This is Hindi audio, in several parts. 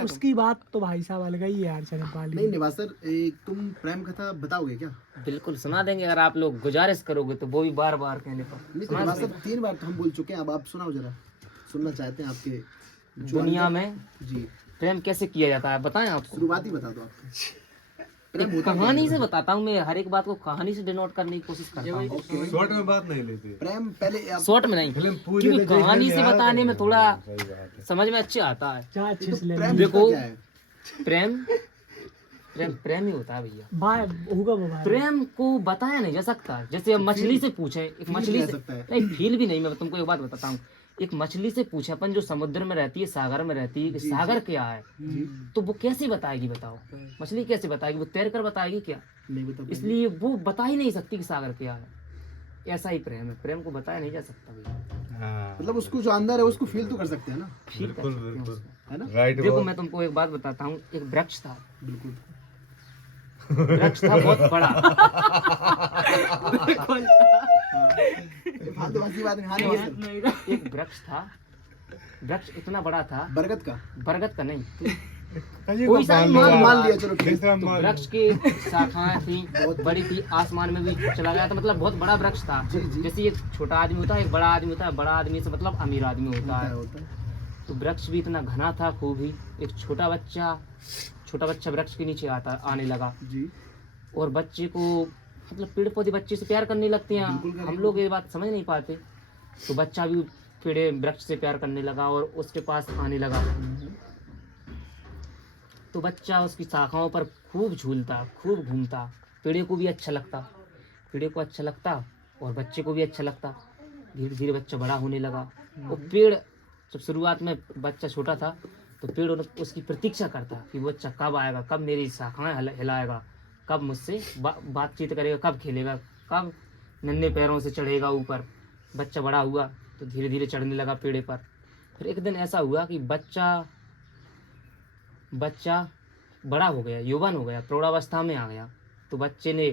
उसकी बात तो भाई साहब अलग ही है यार चरणपाल की। नहीं निवास सर, तुम प्रेम कथा बताओगे क्या? बिल्कुल सुना देंगे अगर आप लोग गुजारिश करोगे तो, वो भी बार बार कहने पर। नहीं तो निवास सर 3 बार तो हम बोल चुके हैं, अब आप सुनाओ जरा, सुनना चाहते हैं आपके दुनिया में जी प्रेम कैसे किया जाता है बताएं आपको। शुरुआत ही बता दो आप। एक कहानी से बताता हूँ मैं, हर एक बात को कहानी से डिनोट करने की कोशिश करता हूँ। शॉर्ट में बात नहीं लेते। प्रेम पहले आप शॉर्ट में नहीं, क्योंकि कहानी से बताने में थोड़ा समझ में अच्छे आता है। क्या अच्छे से ले प्रेम देखो क्या है? प्रेम प्रेम प्रेम ही होता है भैया। भाई होगा वो भाई। प्रेम को बताया नहीं जा सकता। जैसे अब मछली से पूछे, एक मछली कह से सकता है। नहीं, फील भी नहीं। मैं तुमको एक बात बताता हूँ, एक मछली से पूछे अपन जो समुद्र में रहती है, सागर में रहती है, कि सागर क्या है, तो वो कैसे बताएगी बताओ? मछली कैसे बताएगी? वो तैर कर बताएगी क्या? नहीं बता पाएंगे। इसलिए वो बता ही नहीं सकती कि सागर क्या है। ऐसा ही प्रेम है, प्रेम को बताया नहीं जा सकता भैया। मतलब उसको जो अंदर है उसको फील तो कर सकते हैं ना, फील कर सकते हैं उसको। है ना? राइट। देखो मैं तुमको एक बात बताता हूँ, एक वृक्ष था, बिल्कुल। वृक्ष था बहुत बड़ा। फालतूबाजी बात नहीं, हाँ निवास सर। एक वृक्ष था, वृक्ष इतना बड़ा था, बरगद का बरगद का नहीं, कोई सा भी मान लिया, चलो ठीक। तो वृक्ष की शाखाएं थी, बहुत बड़ी थी, आसमान में भी चला गया था, मतलब बहुत बड़ा वृक्ष था। जैसे एक छोटा आदमी होता है, एक बड़ा आदमी होता है, बड़ा आदमी से मतलब अमीर आदमी होता है। तो वृक्ष भी इतना घना था खूब ही। एक छोटा बच्चा वृक्ष के नीचे आने लगा जी। और बच्चे को मतलब पेड़ पौधे बच्चे से प्यार करने लगते हैं, हम लोग ये बात समझ नहीं पाते। तो बच्चा भी पेड़ वृक्ष से प्यार करने लगा और उसके पास आने लगा। तो बच्चा उसकी शाखाओं पर खूब झूलता, खूब घूमता, पेड़े को भी अच्छा लगता और बच्चे को भी अच्छा लगता। धीरे धीरे बच्चा बड़ा होने लगा। वो पेड़ जब शुरुआत में बच्चा छोटा था तो पेड़ उसकी प्रतीक्षा करता कि वो बच्चा कब आएगा, कब मेरी शाखाएं हिलाएगा, कब मुझसे बातचीत करेगा, कब खेलेगा, कब नन्हे पैरों से चढ़ेगा ऊपर। बच्चा बड़ा हुआ तो धीरे धीरे चढ़ने लगा पेड़े पर। फिर एक दिन ऐसा हुआ कि बच्चा बड़ा हो गया, यौवन हो गया, प्रौढ़ावस्था में आ गया। तो बच्चे ने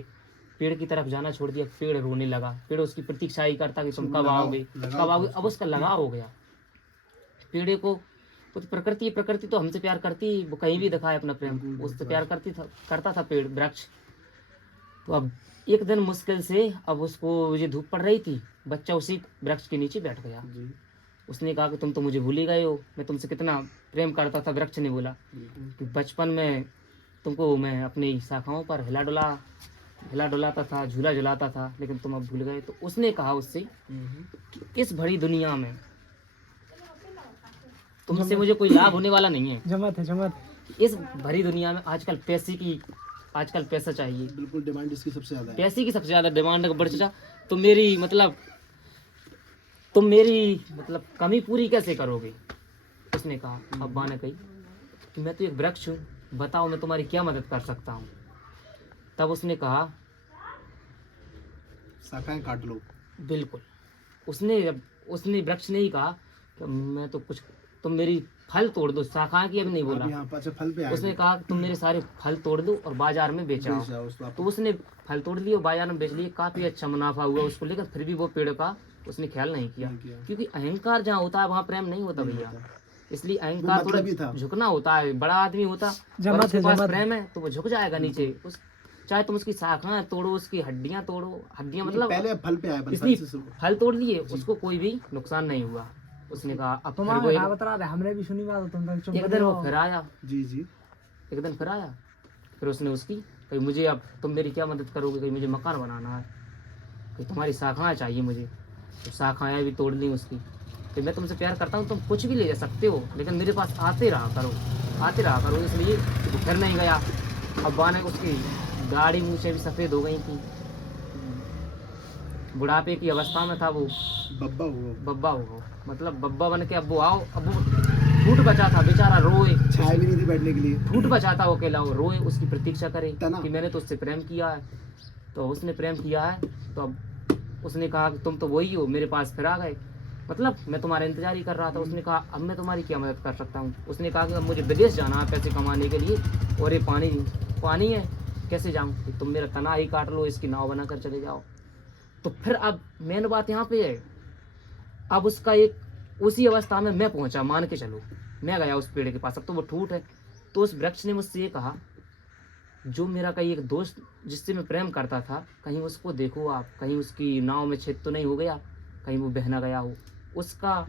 पेड़ की तरफ जाना छोड़ दिया, पेड़ रोने लगा। पेड़ उसकी प्रतीक्षा ही करता कि तुम कब आओगे। अब उसका लगाव हो गया पेड़े को। तो प्रकृति तो हमसे प्यार करती, वो कहीं भी दिखाए अपना प्रेम, उससे प्यार करता था पेड़ वृक्ष। तो अब एक दिन मुश्किल से, अब उसको ये धूप पड़ रही थी, बच्चा उसी वृक्ष के नीचे बैठ गया। उसने कहा कि तुम तो मुझे भूल ही गए हो, मैं तुमसे कितना प्रेम करता था। वृक्ष ने बोला कि बचपन में तुमको मैं अपनी शाखाओं पर हिला डुलाता था, झूला झुलाता था, लेकिन तुम अब भूल गए। तो उसने कहा उससे कि इस भरी दुनिया में तुमसे मुझे कोई लाभ होने वाला नहीं है। जमत इस भरी दुनिया में आजकल पैसा चाहिए। बिल्कुल, डिमांड इसकी सबसे ज्यादा है। पैसे की सबसे ज्यादा डिमांड बढ़ चुका। तुम मेरी मतलब कमी पूरी कैसे करोगे? उसने कहा, अब्बा ने कही कि मैं तो एक वृक्ष हूँ, बताओ मैं तुम्हारी क्या मदद कर सकता हूँ। तब उसने कहा, शाखाएं काट लो। बिल्कुल। उसने वृक्ष ने ही कहा कि मैं तो कुछ, तुम मेरी फल तोड़ दो, शाखाएं की अभी नहीं बोला। अच्छा, फल पे उसने कहा तुम मेरे सारे फल तोड़ दो और बाजार में बेचाओ। तो उसने फल तोड़ लिए और बाजार में बेच लिए। काफी अच्छा मुनाफा हुआ उसको लेकर। फिर भी वो पेड़ का उसने ख्याल नहीं किया, क्योंकि अहंकार जहाँ होता है वहाँ प्रेम नहीं होता भैया। इसलिए अहंकार थोड़ा झुकना होता है। बड़ा आदमी होता और उसके पास प्रेम है तो वो झुक जाएगा नीचे। चाहे तुम उसकी शाखाएं तोड़ो, उसकी हड्डियां तोड़ो, हड्डियां मतलब पहले फल पे आया, इसलिए फल तोड़ लिए, उसको कोई भी नुकसान नहीं हुआ। उसने कहा अब हमने भी सुनी बात। एक दिन वो फिर आया। जी। एक दिन फिर आया, फिर उसने उसकी कही मुझे अब तुम मेरी क्या मदद करोगे? कहीं मुझे मकान बनाना है, कि तुम्हारी शाखाएं चाहिए मुझे। तो शाखाएं भी तोड़ ली उसकी। कि मैं तुमसे प्यार करता हूँ, तुम कुछ भी ले जा सकते हो, लेकिन मेरे पास आते रहा करो। इसलिए वो फिर नहीं गया। अब्बा ने उसकी दाढ़ी मूछें भी सफ़ेद हो गई थी, बुढ़ापे की अवस्था में था वो। बब्बा हो मतलब बब्बा बन के अब वो फूट बचा था बेचारा, रोए, छाया भी नहीं थी बैठने के लिए, फूट बचा था वो अकेला, वो रोए, उसकी प्रतीक्षा करे कि मैंने तो उससे प्रेम किया है। तो उसने प्रेम किया है, तो अब उसने कहा कि तुम तो वही हो, मेरे पास फिर आ गए, मतलब मैं तुम्हारा इंतजार ही कर रहा था। उसने कहा अब मैं तुम्हारी क्या मदद कर सकता हूँ? उसने कहा कि अब मुझे विदेश जाना है पैसे कमाने के लिए, और ये पानी है, कैसे जाऊँ? तुम मेरा तना ही काट लो, इसकी नाव बना कर चले जाओ। तो फिर अब मेन बात यहाँ पे है, अब उसका एक उसी अवस्था में मैं पहुंचा, मान के चलो मैं गया उस पेड़ के पास, अब तो वो ठूठ है। तो उस वृक्ष ने मुझसे ये कहा, जो मेरा कहीं एक दोस्त जिससे मैं प्रेम करता था, कहीं उसको देखो आप, कहीं उसकी नाव में छेद तो नहीं हो गया, कहीं वो बह ना गया हो। उसका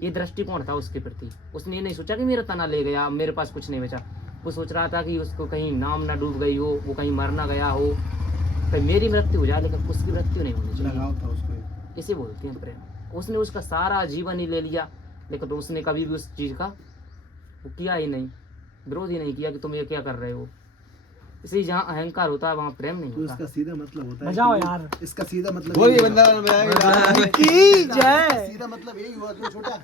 ये दृष्टिकोण था उसके प्रति। उसने ये नहीं सोचा कि मेरा तना ले गया, मेरे पास कुछ नहीं बचा। वो सोच रहा था कि उसको कहीं नाव ना डूब गई हो, वो कहीं मर ना गया हो, कहीं मेरी मृत्यु हो जाए, लेकिन उसकी मृत्यु नहीं होनी चाहिए। लगाव था उसको। इसे बोलते हैं प्रेम। उसने उसका सारा जीवन ही ले लिया, लेकिन उसने कभी भी उस चीज़ का वो किया ही नहीं, विरोध ही नहीं किया कि तुम ये क्या कर रहे हो। इसे जहाँ अहंकार होता है वहाँ प्रेम नहीं तो होता। इसका सीधा मतलब होता है बजाओ कि- यार। इसका सीधा मतलब वही यही बंदा हुआ। बजाएगा। की जय। सीधा मतलब यही हुआ कि छोटा